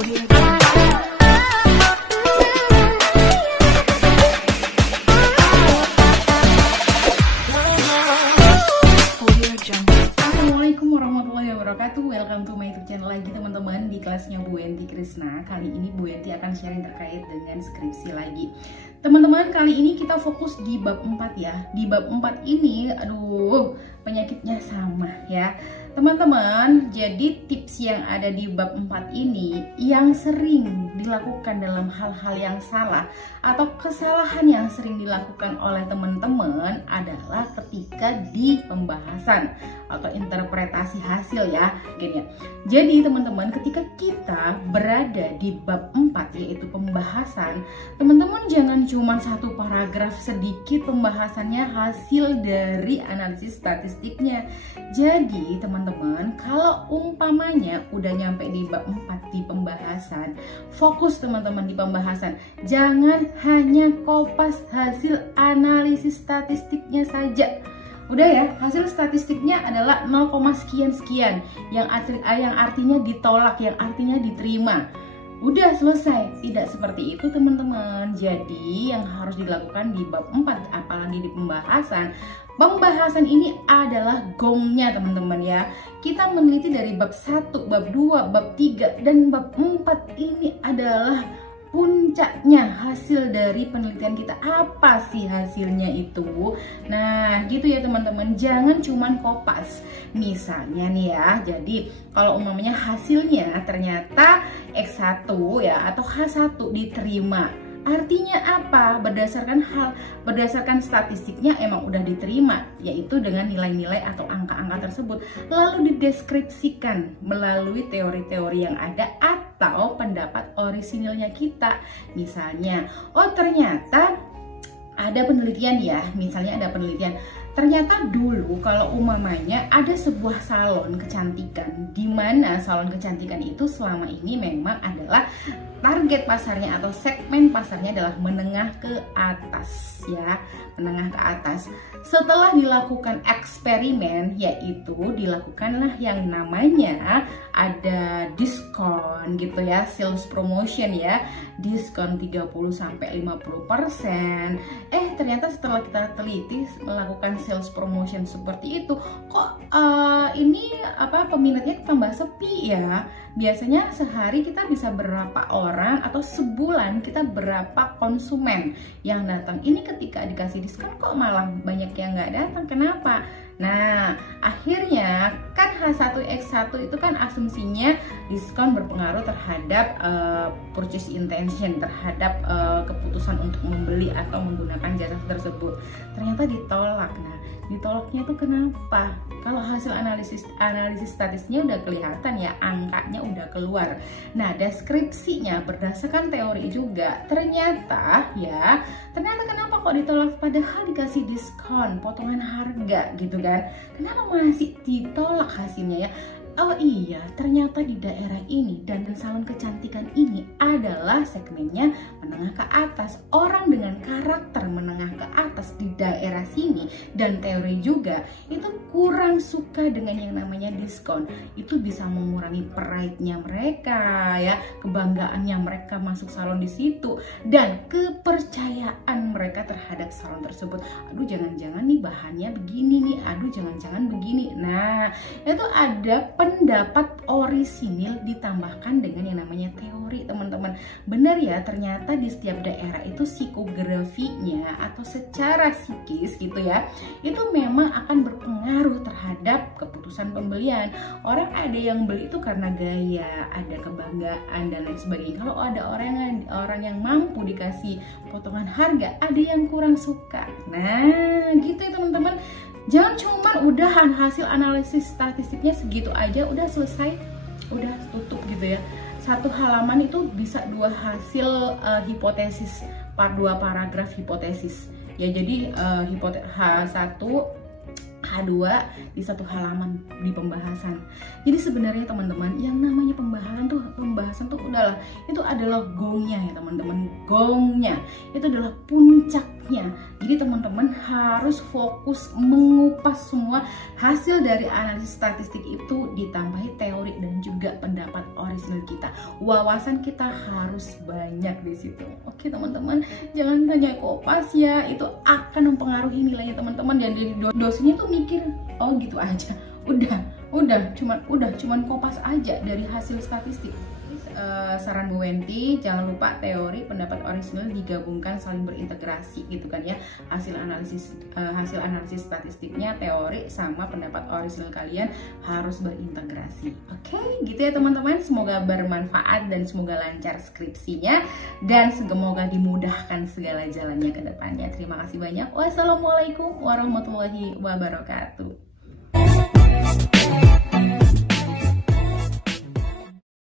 Assalamualaikum warahmatullahi wabarakatuh. Welcome to my YouTube channel lagi teman-teman, di kelasnya Bu Enti Krisna. Kali ini Bu Enti akan sharing terkait dengan skripsi lagi. Teman-teman, kali ini kita fokus di bab 4 ya. Di bab 4 ini, penyakitnya sama ya. Teman-teman, jadi tips yang ada di bab 4 ini yang sering dilakukan dalam hal-hal yang salah atau kesalahan yang sering dilakukan oleh teman-teman adalah ketika di pembahasan atau interpretasi hasil ya, gini ya. Jadi teman-teman, ketika kita berada di bab 4 yaitu pembahasan, teman-teman jangan cuma satu paragraf sedikit pembahasannya hasil dari analisis statistiknya. Jadi teman-teman, kalau umpamanya udah nyampe di bab 4 di pembahasan, fokus teman-teman di pembahasan. Jangan hanya kopas hasil analisis statistiknya saja. Udah ya, hasil statistiknya adalah 0, sekian yang artinya ditolak, yang artinya diterima. Udah selesai. Tidak seperti itu teman-teman. Jadi yang harus dilakukan di bab 4 apalagi di pembahasan, pembahasan ini adalah gongnya teman-teman ya. Kita meneliti dari bab 1, bab 2, bab 3 dan bab 4 ini adalah puncaknya hasil dari penelitian kita. Apa sih hasilnya itu? Nah gitu ya teman-teman, jangan cuman kopas. Misalnya nih ya, jadi kalau umumnya hasilnya ternyata X1 ya atau H1 diterima, artinya apa? Berdasarkan statistiknya emang udah diterima, yaitu dengan nilai-nilai atau angka-angka tersebut, lalu dideskripsikan melalui teori-teori yang ada atau pendapat orisinilnya kita. Misalnya, oh ternyata ada penelitian ya, misalnya ada penelitian, ternyata dulu kalau umamanya ada sebuah salon kecantikan, di mana salon kecantikan itu selama ini memang adalah target pasarnya atau segmen pasarnya adalah menengah ke atas ya, menengah ke atas. Setelah dilakukan eksperimen, yaitu dilakukanlah yang namanya ada diskon gitu ya, sales promotion ya, diskon 30-50%. Ternyata setelah kita teliti melakukan sales promotion seperti itu, kok ini peminatnya tambah sepi ya. Biasanya sehari kita bisa berapa orang atau sebulan kita berapa konsumen yang datang. Ini ketika dikasih diskon kok malah banyak yang nggak datang. Kenapa? Nah, akhirnya kan H1X1 itu kan asumsinya diskon berpengaruh terhadap purchase intention, terhadap keputusan untuk membeli atau menggunakan jasa tersebut. Ternyata ditolak. Nah, ditolaknya itu kenapa? Kalau hasil analisis statistiknya udah kelihatan ya, angkanya udah keluar. Nah, deskripsinya berdasarkan teori juga, ternyata kenapa kok ditolak padahal dikasih diskon, potongan harga gitu kan? Kenapa masih ditolak hasilnya ya? Oh iya, ternyata di daerah ini dan salon kecantikan ini adalah segmennya menengah ke atas. Orang dengan karakter menengah ke atas di daerah sini dan teori juga itu kurang suka dengan yang namanya diskon. Itu bisa mengurangi pride-nya mereka ya, kebanggaannya mereka masuk salon di situ dan kepercayaan mereka terhadap salon tersebut. Aduh, jangan-jangan nih bahannya begini nih, aduh jangan-jangan begini. Nah, itu ada pendapat orisinil ditambahkan dengan yang namanya teori teman-teman. Benar ya, ternyata di setiap daerah itu psikografinya atau secara psikis gitu ya, itu memang akan berpengaruh terhadap keputusan pembelian. Orang ada yang beli itu karena gaya, ada kebanggaan dan lain sebagainya. Kalau ada orang yang mampu dikasih potongan harga, ada yang kurang suka. Nah gitu ya teman-teman. Jangan cuma udah hasil analisis statistiknya segitu aja udah selesai, udah tutup gitu ya. Satu halaman itu bisa 2 hasil hipotesis, 2 paragraf hipotesis ya. Jadi H1 H2 di 1 halaman di pembahasan. Jadi sebenarnya teman-teman, yang namanya pembahasan tuh udahlah, itu adalah gongnya ya teman-teman, gongnya itu adalah puncaknya. Jadi teman-teman harus fokus mengupas semua hasil dari analisis statistik itu, ditambahi teori dan juga pendapat orisinal kita. Wawasan kita harus banyak di situ. Oke teman-teman, jangan hanya kopas ya, itu akan mempengaruhi nilainya teman-teman. Dan dari dosennya tuh mikir, oh gitu aja, udah cuman kopas aja dari hasil statistik. Saran Bu Wenti, jangan lupa teori pendapat orisinal digabungkan saling berintegrasi gitu kan ya, hasil analisis statistiknya, teori sama pendapat orisinal kalian harus berintegrasi. Oke, gitu ya teman-teman, semoga bermanfaat dan semoga lancar skripsinya dan semoga dimudahkan segala jalannya ke depannya. Terima kasih banyak. Wassalamualaikum warahmatullahi wabarakatuh.